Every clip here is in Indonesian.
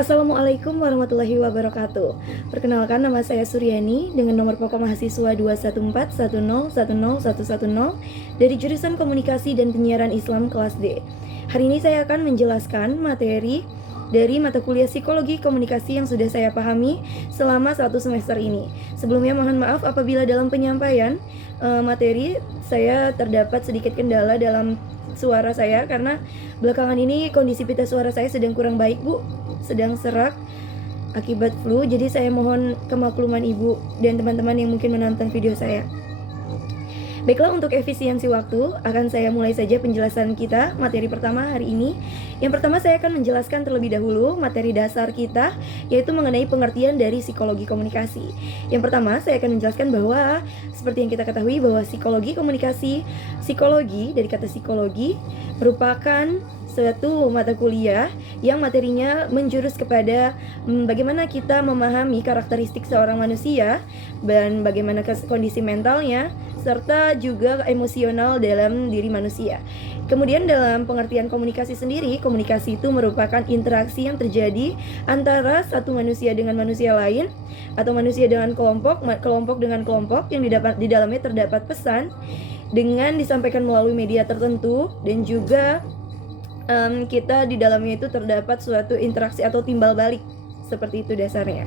Assalamualaikum warahmatullahi wabarakatuh. Perkenalkan, nama saya Suryani dengan nomor pokok mahasiswa 21410101110 dari jurusan Komunikasi dan Penyiaran Islam kelas D. Hari ini saya akan menjelaskan materi dari mata kuliah Psikologi Komunikasi yang sudah saya pahami selama 1 semester ini. Sebelumnya mohon maaf apabila dalam penyampaian materi saya terdapat sedikit kendala dalam suara saya, karena belakangan ini kondisi pita suara saya sedang kurang baik, Bu. Sedang serak akibat flu, jadi saya mohon kemakluman Ibu dan teman-teman yang mungkin menonton video saya. Baiklah, untuk efisiensi waktu akan saya mulai saja penjelasan kita materi pertama hari ini. Yang pertama, saya akan menjelaskan terlebih dahulu materi dasar kita, yaitu mengenai pengertian dari psikologi komunikasi. Yang pertama, saya akan menjelaskan bahwa seperti yang kita ketahui bahwa psikologi komunikasi, psikologi dari kata psikologi merupakan suatu mata kuliah yang materinya menjurus kepada bagaimana kita memahami karakteristik seorang manusia dan bagaimana kondisi mentalnya serta juga emosional dalam diri manusia. Kemudian dalam pengertian komunikasi sendiri, komunikasi itu merupakan interaksi yang terjadi antara satu manusia dengan manusia lain atau manusia dengan kelompok dengan kelompok yang di dalamnya terdapat pesan dengan disampaikan melalui media tertentu, dan juga kita di dalamnya itu terdapat suatu interaksi atau timbal balik. Seperti itu dasarnya.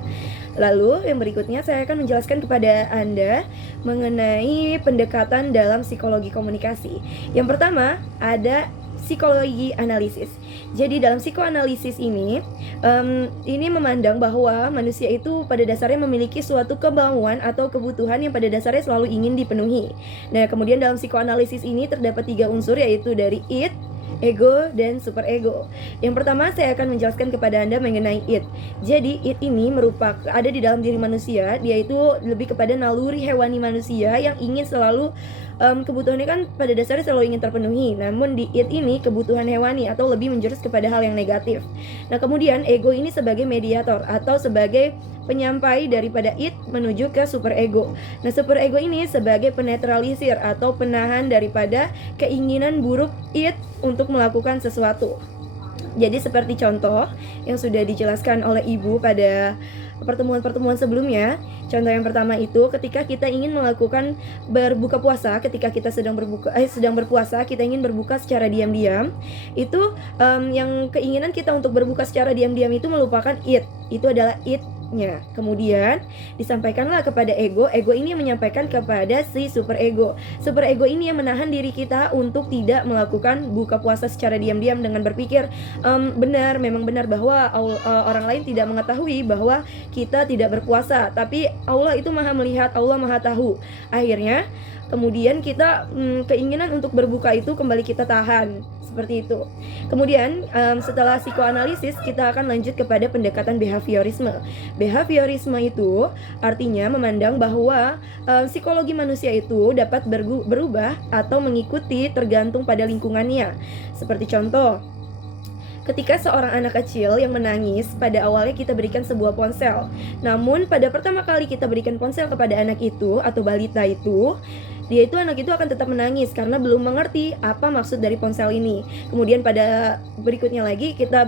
Lalu yang berikutnya saya akan menjelaskan kepada Anda mengenai pendekatan dalam psikologi komunikasi. Yang pertama ada psikologi analisis. Jadi dalam psikoanalisis ini memandang bahwa manusia itu pada dasarnya memiliki suatu kemauan atau kebutuhan yang pada dasarnya selalu ingin dipenuhi. Nah, kemudian dalam psikoanalisis ini terdapat 3 unsur, yaitu dari id, ego, dan superego. Yang pertama, saya akan menjelaskan kepada Anda mengenai id. Jadi id ini merupakan ada di dalam diri manusia. Dia itu lebih kepada naluri hewani manusia yang ingin selalu kebutuhannya kan pada dasarnya selalu ingin terpenuhi. Namun di id ini kebutuhan hewani atau lebih menjurus kepada hal yang negatif. Nah, kemudian ego ini sebagai mediator atau sebagai penyampai daripada id menuju ke superego. Nah, superego ini sebagai penetralisir atau penahan daripada keinginan buruk id untuk melakukan sesuatu. Jadi seperti contoh yang sudah dijelaskan oleh Ibu pada pertemuan-pertemuan sebelumnya. Contoh yang pertama itu ketika kita ingin melakukan berbuka puasa, ketika kita sedang berpuasa, kita ingin berbuka secara diam-diam. Itu yang keinginan kita untuk berbuka secara diam-diam itu melupakan id. Itu adalah id-nya. Kemudian disampaikanlah kepada ego. Ego ini yang menyampaikan kepada si superego. Superego ini yang menahan diri kita untuk tidak melakukan buka puasa secara diam-diam dengan berpikir memang benar bahwa orang lain tidak mengetahui bahwa kita tidak berpuasa, tapi Allah itu maha melihat, Allah maha tahu. Akhirnya kemudian kita keinginan untuk berbuka itu kembali kita tahan. Seperti itu. Kemudian setelah psikoanalisis kita akan lanjut kepada pendekatan behaviorisme. Behaviorisme itu artinya memandang bahwa psikologi manusia itu dapat berubah atau mengikuti tergantung pada lingkungannya. Seperti contoh, ketika seorang anak kecil yang menangis, pada awalnya kita berikan sebuah ponsel. Namun pada pertama kali kita berikan ponsel kepada anak itu atau balita itu, anak itu akan tetap menangis karena belum mengerti apa maksud dari ponsel ini. Kemudian pada berikutnya lagi kita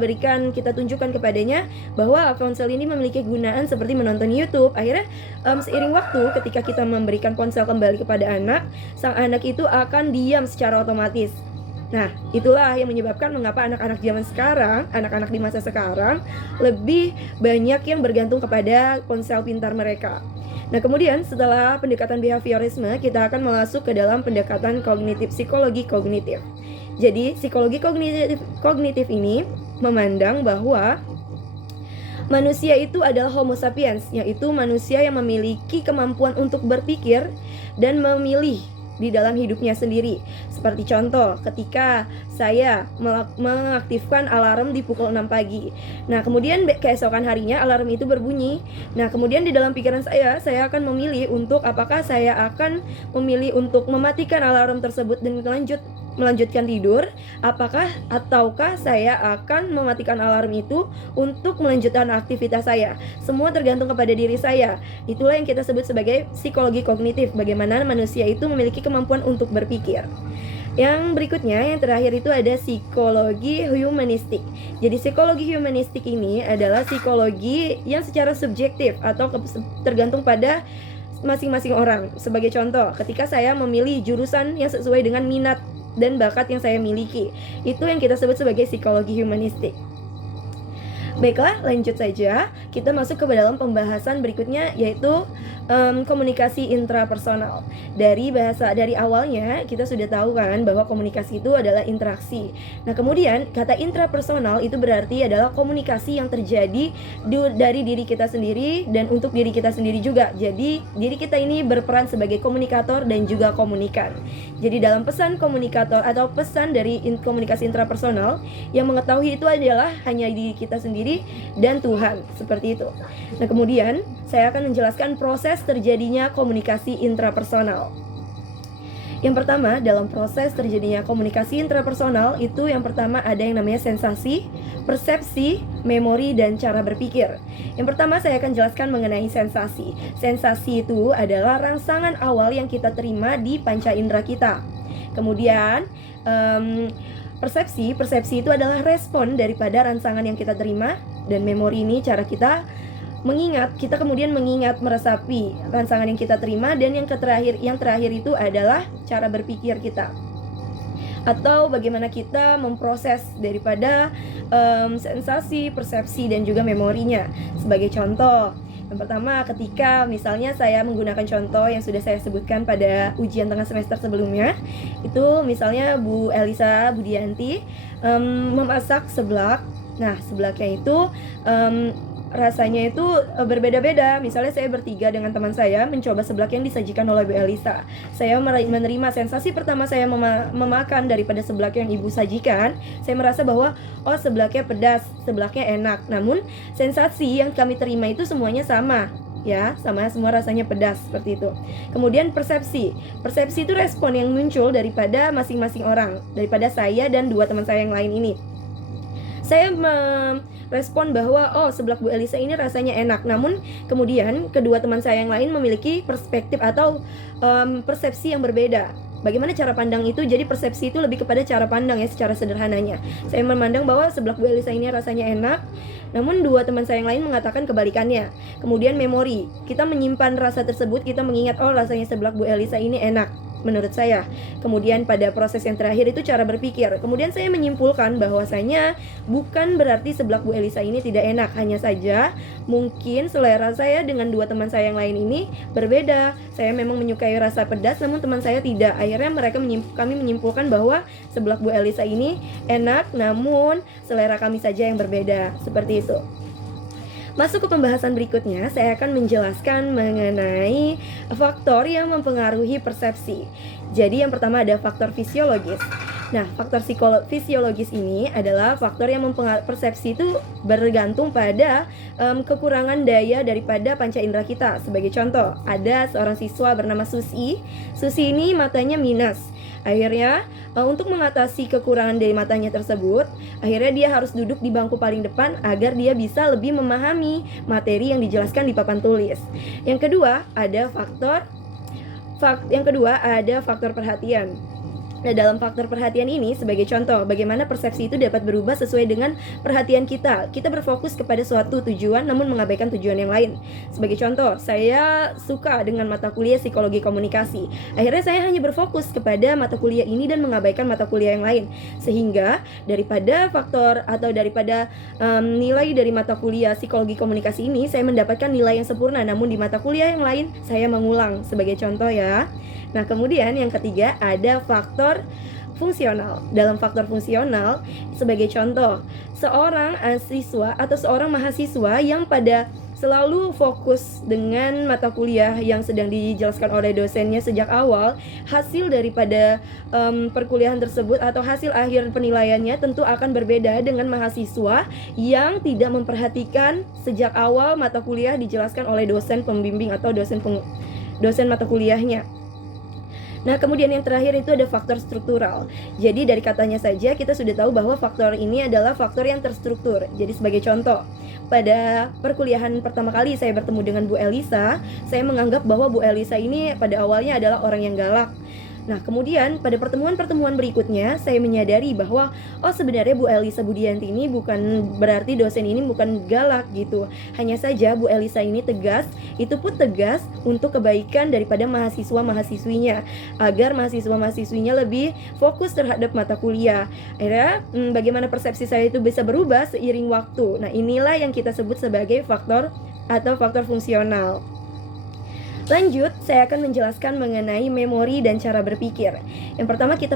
tunjukkan kepadanya bahwa ponsel ini memiliki kegunaan seperti menonton YouTube. Akhirnya seiring waktu ketika kita memberikan ponsel kembali kepada anak, sang anak itu akan diam secara otomatis. Nah, itulah yang menyebabkan mengapa anak-anak zaman sekarang, anak-anak di masa sekarang lebih banyak yang bergantung kepada ponsel pintar mereka. Nah, kemudian setelah pendekatan behaviorisme, kita akan masuk ke dalam pendekatan psikologi kognitif. Jadi, psikologi kognitif ini memandang bahwa manusia itu adalah homo sapiens, yaitu manusia yang memiliki kemampuan untuk berpikir dan memilih di dalam hidupnya sendiri. Seperti contoh, ketika saya mengaktifkan alarm di pukul 6 pagi. Nah, kemudian keesokan harinya alarm itu berbunyi. Nah, kemudian di dalam pikiran saya akan memilih untuk apakah saya akan memilih untuk mematikan alarm tersebut dan melanjutkan tidur, ataukah saya akan mematikan alarm itu untuk melanjutkan aktivitas saya. Semua tergantung kepada diri saya. Itulah yang kita sebut sebagai psikologi kognitif, bagaimana manusia itu memiliki kemampuan untuk berpikir. Yang berikutnya, yang terakhir itu ada psikologi humanistik. Jadi psikologi humanistik ini adalah psikologi yang secara subjektif atau tergantung pada masing-masing orang. Sebagai contoh, ketika saya memilih jurusan yang sesuai dengan minat dan bakat yang saya miliki, itu yang kita sebut sebagai psikologi humanistik. Baiklah, lanjut saja. Kita masuk ke dalam pembahasan berikutnya, yaitu komunikasi intrapersonal. Dari awalnya kita sudah tahu kan bahwa komunikasi itu adalah interaksi. Nah, kemudian kata intrapersonal itu berarti adalah komunikasi yang terjadi dari diri kita sendiri dan untuk diri kita sendiri juga. Jadi diri kita ini berperan sebagai komunikator dan juga komunikan. Jadi dalam pesan komunikator atau pesan dari komunikasi intrapersonal, yang mengetahui itu adalah hanya diri kita sendiri dan Tuhan, seperti itu. Nah, kemudian saya akan menjelaskan proses terjadinya komunikasi intrapersonal. Yang pertama, dalam proses terjadinya komunikasi intrapersonal itu yang pertama ada yang namanya sensasi, persepsi, memori, dan cara berpikir. Yang pertama saya akan jelaskan mengenai sensasi. Sensasi itu adalah rangsangan awal yang kita terima di panca indera kita. Kemudian persepsi itu adalah respon daripada rangsangan yang kita terima. Dan memori ini cara kita kemudian mengingat, meresapi rangsangan yang kita terima. Dan yang terakhir itu adalah cara berpikir kita, atau bagaimana kita memproses daripada sensasi, persepsi, dan juga memorinya. Sebagai contoh, yang pertama, ketika misalnya saya menggunakan contoh yang sudah saya sebutkan pada ujian tengah semester sebelumnya, itu misalnya Bu Elisa Budianti memasak seblak. Nah, seblaknya itu rasanya itu berbeda-beda. Misalnya saya bertiga dengan teman saya mencoba seblak yang disajikan oleh Bu Elisa. Saya menerima sensasi pertama saya memakan daripada seblak yang Ibu sajikan. Saya merasa bahwa seblaknya pedas, seblaknya enak. Namun sensasi yang kami terima itu semuanya sama, ya, sama semua rasanya pedas, seperti itu. Kemudian persepsi itu respon yang muncul daripada masing-masing orang, daripada saya dan dua teman saya yang lain ini. Saya merespon bahwa seblak Bu Elisa ini rasanya enak. Namun kemudian kedua teman saya yang lain memiliki perspektif atau persepsi yang berbeda. Bagaimana cara pandang itu? Jadi persepsi itu lebih kepada cara pandang, ya, secara sederhananya. Saya memandang bahwa seblak Bu Elisa ini rasanya enak, namun dua teman saya yang lain mengatakan kebalikannya. Kemudian memori, kita menyimpan rasa tersebut, kita mengingat rasanya seblak Bu Elisa ini enak menurut saya. Kemudian pada proses yang terakhir itu cara berpikir. Kemudian saya menyimpulkan bahwasanya bukan berarti seblak Bu Elisa ini tidak enak, hanya saja mungkin selera saya dengan dua teman saya yang lain ini berbeda. Saya memang menyukai rasa pedas, namun teman saya tidak. Akhirnya kami menyimpulkan bahwa seblak Bu Elisa ini enak, namun selera kami saja yang berbeda. Seperti itu. Masuk ke pembahasan berikutnya, saya akan menjelaskan mengenai faktor yang mempengaruhi persepsi. Jadi yang pertama ada faktor fisiologis. Nah, faktor fisiologis ini adalah faktor yang mempengaruhi persepsi itu bergantung pada kekurangan daya daripada panca indera kita. Sebagai contoh, ada seorang siswa bernama Susi. Susi ini matanya minus. Akhirnya untuk mengatasi kekurangan dari matanya tersebut, akhirnya dia harus duduk di bangku paling depan agar dia bisa lebih memahami materi yang dijelaskan di papan tulis. Yang kedua ada faktor perhatian. Nah, dalam faktor perhatian ini, sebagai contoh, bagaimana persepsi itu dapat berubah sesuai dengan perhatian kita. Kita berfokus kepada suatu tujuan, namun mengabaikan tujuan yang lain. Sebagai contoh, saya suka dengan mata kuliah psikologi komunikasi. Akhirnya saya hanya berfokus kepada mata kuliah ini dan mengabaikan mata kuliah yang lain. Sehingga daripada nilai dari mata kuliah psikologi komunikasi ini, saya mendapatkan nilai yang sempurna. Namun di mata kuliah yang lain, saya mengulang. Sebagai contoh, ya. Nah, kemudian yang ketiga ada faktor fungsional. Dalam faktor fungsional, sebagai contoh, seorang siswa atau seorang mahasiswa yang selalu fokus dengan mata kuliah yang sedang dijelaskan oleh dosennya sejak awal, hasil daripada perkuliahan tersebut atau hasil akhir penilaiannya tentu akan berbeda dengan mahasiswa yang tidak memperhatikan sejak awal mata kuliah dijelaskan oleh dosen pembimbing atau dosen mata kuliahnya. Nah, kemudian yang terakhir itu ada faktor struktural. Jadi dari katanya saja kita sudah tahu bahwa faktor ini adalah faktor yang terstruktur. Jadi sebagai contoh, pada perkuliahan pertama kali saya bertemu dengan Bu Elisa, saya menganggap bahwa Bu Elisa ini pada awalnya adalah orang yang galak. Nah, kemudian pada pertemuan-pertemuan berikutnya saya menyadari bahwa sebenarnya Bu Elisa Budianti ini bukan berarti dosen ini bukan galak gitu. Hanya saja Bu Elisa ini tegas, itu pun tegas untuk kebaikan daripada mahasiswa-mahasiswinya, agar mahasiswa-mahasiswinya lebih fokus terhadap mata kuliah. Akhirnya bagaimana persepsi saya itu bisa berubah seiring waktu. Nah, inilah yang kita sebut sebagai faktor fungsional. Lanjut, saya akan menjelaskan mengenai memori dan cara berpikir. Yang pertama kita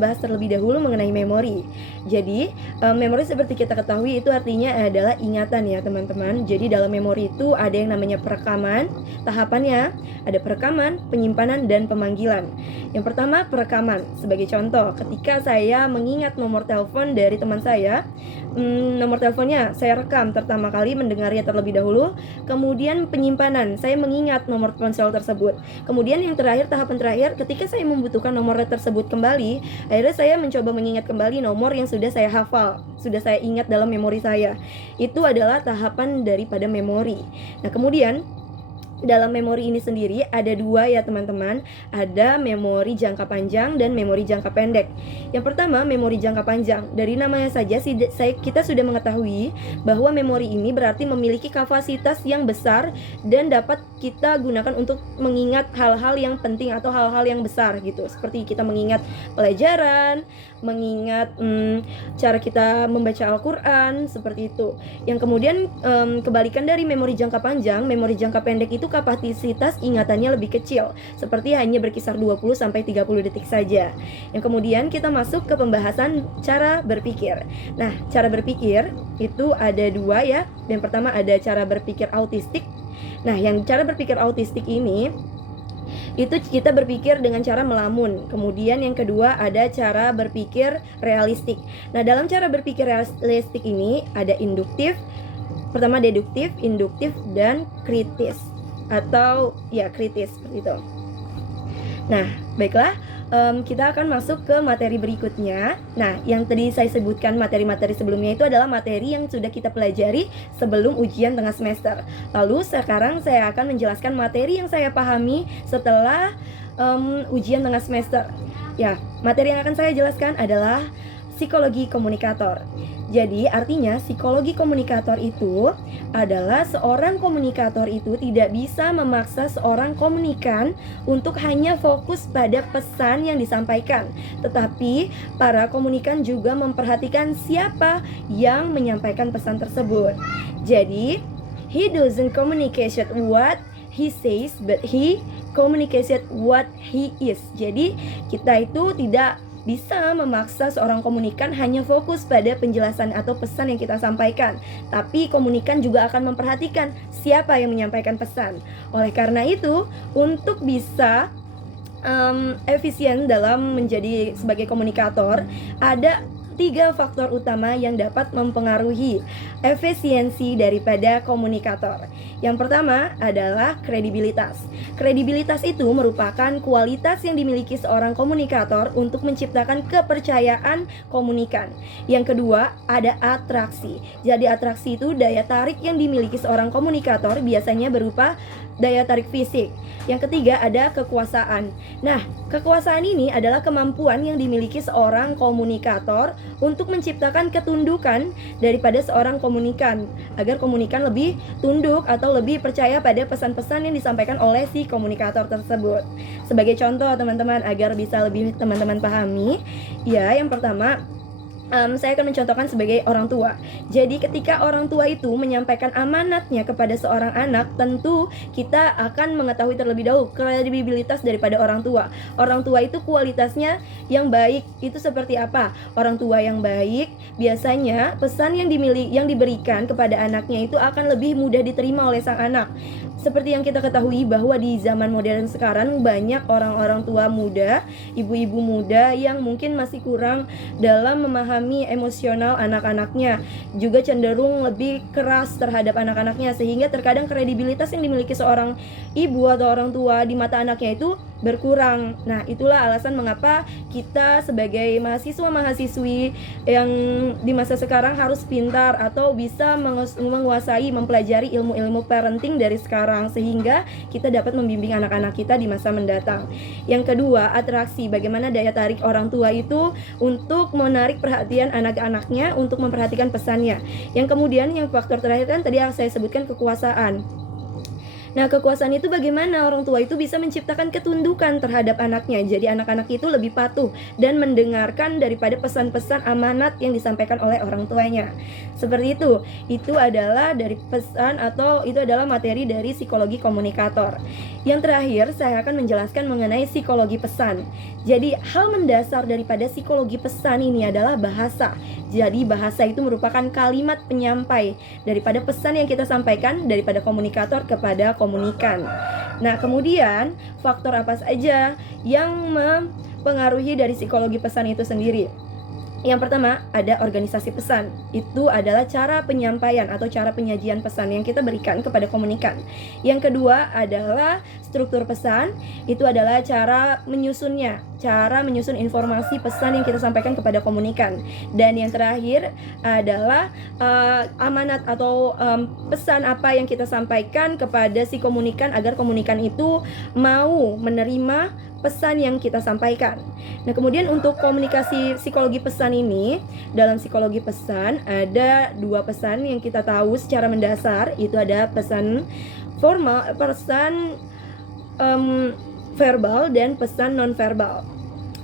bahas terlebih dahulu mengenai memori. Jadi, memori seperti kita ketahui itu artinya adalah ingatan ya teman-teman. Jadi dalam memori itu ada yang namanya perekaman, tahapannya ada perekaman, penyimpanan, dan pemanggilan. Yang pertama perekaman. Sebagai contoh, ketika saya mengingat nomor telepon dari teman saya, nomor teleponnya saya rekam pertama kali mendengarnya terlebih dahulu. Kemudian penyimpanan, saya mengingat nomor ponsel tersebut. Kemudian yang terakhir, tahapan terakhir, ketika saya membutuhkan nomor tersebut kembali, akhirnya saya mencoba mengingat kembali nomor yang sudah saya hafal, sudah saya ingat dalam memori saya. Itu adalah tahapan daripada memori. Nah, kemudian dalam memori ini sendiri ada dua ya teman-teman. Ada memori jangka panjang dan memori jangka pendek. Yang pertama memori jangka panjang. Dari namanya saja kita sudah mengetahui bahwa memori ini berarti memiliki kapasitas yang besar dan dapat kita gunakan untuk mengingat hal-hal yang penting atau hal-hal yang besar gitu. Seperti kita mengingat pelajaran, mengingat cara kita membaca Al-Quran, seperti itu. Yang kemudian kebalikan dari memori jangka panjang, memori jangka pendek itu kapasitas ingatannya lebih kecil, seperti hanya berkisar 20-30 detik saja. Yang kemudian kita masuk ke pembahasan cara berpikir. Nah, cara berpikir itu ada dua ya. Yang pertama ada cara berpikir autistik. Nah, yang cara berpikir autistik ini itu kita berpikir dengan cara melamun. Kemudian yang kedua ada cara berpikir realistik. Nah, dalam cara berpikir realistik ini ada induktif, pertama deduktif, induktif, dan kritis. Atau ya kritis seperti itu. Nah, baiklah, kita akan masuk ke materi berikutnya. Nah, yang tadi saya sebutkan materi-materi sebelumnya itu adalah materi yang sudah kita pelajari sebelum ujian tengah semester. Lalu sekarang saya akan menjelaskan materi yang saya pahami setelah ujian tengah semester. Ya, materi yang akan saya jelaskan adalah psikologi komunikator. Jadi artinya psikologi komunikator itu adalah seorang komunikator itu tidak bisa memaksa seorang komunikan untuk hanya fokus pada pesan yang disampaikan. Tetapi para komunikan juga memperhatikan siapa yang menyampaikan pesan tersebut. Jadi he doesn't communicate what he says, but he communicates what he is. Jadi kita itu tidak bisa memaksa seorang komunikan hanya fokus pada penjelasan atau pesan yang kita sampaikan. Tapi komunikan juga akan memperhatikan siapa yang menyampaikan pesan. Oleh karena itu, untuk bisa efisien dalam menjadi sebagai komunikator, ada 3 faktor utama yang dapat mempengaruhi efisiensi daripada komunikator. Yang pertama adalah kredibilitas. Kredibilitas itu merupakan kualitas yang dimiliki seorang komunikator untuk menciptakan kepercayaan komunikan. Yang kedua ada atraksi. Jadi atraksi itu daya tarik yang dimiliki seorang komunikator, biasanya berupa daya tarik fisik. Yang ketiga ada kekuasaan. Nah, kekuasaan ini adalah kemampuan yang dimiliki seorang komunikator untuk menciptakan ketundukan daripada seorang komunikan, agar komunikan lebih tunduk atau lebih percaya pada pesan-pesan yang disampaikan oleh si komunikator tersebut. Sebagai contoh teman-teman, agar bisa lebih teman-teman pahami, ya yang pertama saya akan mencontohkan sebagai orang tua. Jadi ketika orang tua itu menyampaikan amanatnya kepada seorang anak, tentu kita akan mengetahui terlebih dahulu kredibilitas daripada orang tua. Orang tua itu kualitasnya yang baik itu seperti apa? Orang tua yang baik biasanya pesan yang diberikan kepada anaknya itu akan lebih mudah diterima oleh sang anak. Seperti yang kita ketahui bahwa di zaman modern sekarang banyak orang-orang tua muda, ibu-ibu muda yang mungkin masih kurang dalam memahami emosional anak-anaknya, juga cenderung lebih keras terhadap anak-anaknya, sehingga terkadang kredibilitas yang dimiliki seorang ibu atau orang tua di mata anaknya itu berkurang. Nah, itulah alasan mengapa kita sebagai mahasiswa-mahasiswi yang di masa sekarang harus pintar atau bisa menguasai, mempelajari ilmu-ilmu parenting dari sekarang sehingga kita dapat membimbing anak-anak kita di masa mendatang. Yang kedua, atraksi. Bagaimana daya tarik orang tua itu untuk menarik perhatian anak-anaknya untuk memperhatikan pesannya. Yang kemudian yang faktor terakhir kan tadi yang saya sebutkan, kekuasaan. Nah, kekuasaan itu bagaimana orang tua itu bisa menciptakan ketundukan terhadap anaknya. Jadi anak-anak itu lebih patuh dan mendengarkan daripada pesan-pesan amanat yang disampaikan oleh orang tuanya. Seperti itu. Itu adalah dari pesan atau itu adalah materi dari psikologi komunikator. Yang terakhir, saya akan menjelaskan mengenai psikologi pesan. Jadi hal mendasar daripada psikologi pesan ini adalah bahasa. Jadi bahasa itu merupakan kalimat penyampai daripada pesan yang kita sampaikan daripada komunikator kepada komunikan. Nah, kemudian faktor apa saja yang mempengaruhi dari psikologi pesan itu sendiri? Yang pertama, ada organisasi pesan. Itu adalah cara penyampaian atau cara penyajian pesan yang kita berikan kepada komunikan. Yang kedua adalah struktur pesan. Itu adalah cara menyusunnya, cara menyusun informasi pesan yang kita sampaikan kepada komunikan. Dan yang terakhir adalah amanat atau pesan apa yang kita sampaikan kepada si komunikan agar komunikan itu mau menerima pesan yang kita sampaikan. Nah, kemudian untuk komunikasi psikologi pesan ini, dalam psikologi pesan ada dua pesan yang kita tahu secara mendasar. Itu ada pesan formal, pesan verbal dan pesan non-verbal.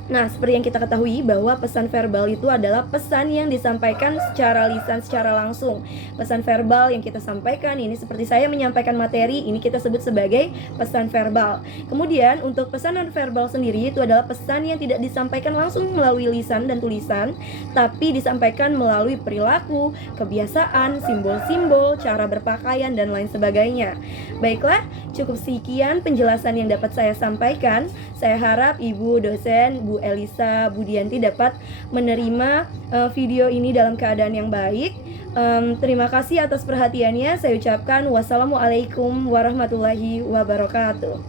Nah, seperti yang kita ketahui bahwa pesan verbal itu adalah pesan yang disampaikan secara lisan, secara langsung. Pesan verbal yang kita sampaikan ini seperti saya menyampaikan materi, ini kita sebut sebagai pesan verbal. Kemudian untuk pesan non-verbal sendiri itu adalah pesan yang tidak disampaikan langsung melalui lisan dan tulisan, tapi disampaikan melalui perilaku, kebiasaan, simbol-simbol, cara berpakaian, dan lain sebagainya. Baiklah, cukup sekian penjelasan yang dapat saya sampaikan. Saya harap Ibu dosen, Bu Elisa Budianti dapat menerima video ini dalam keadaan yang baik. Terima kasih atas perhatiannya. Saya ucapkan wassalamualaikum warahmatullahi wabarakatuh.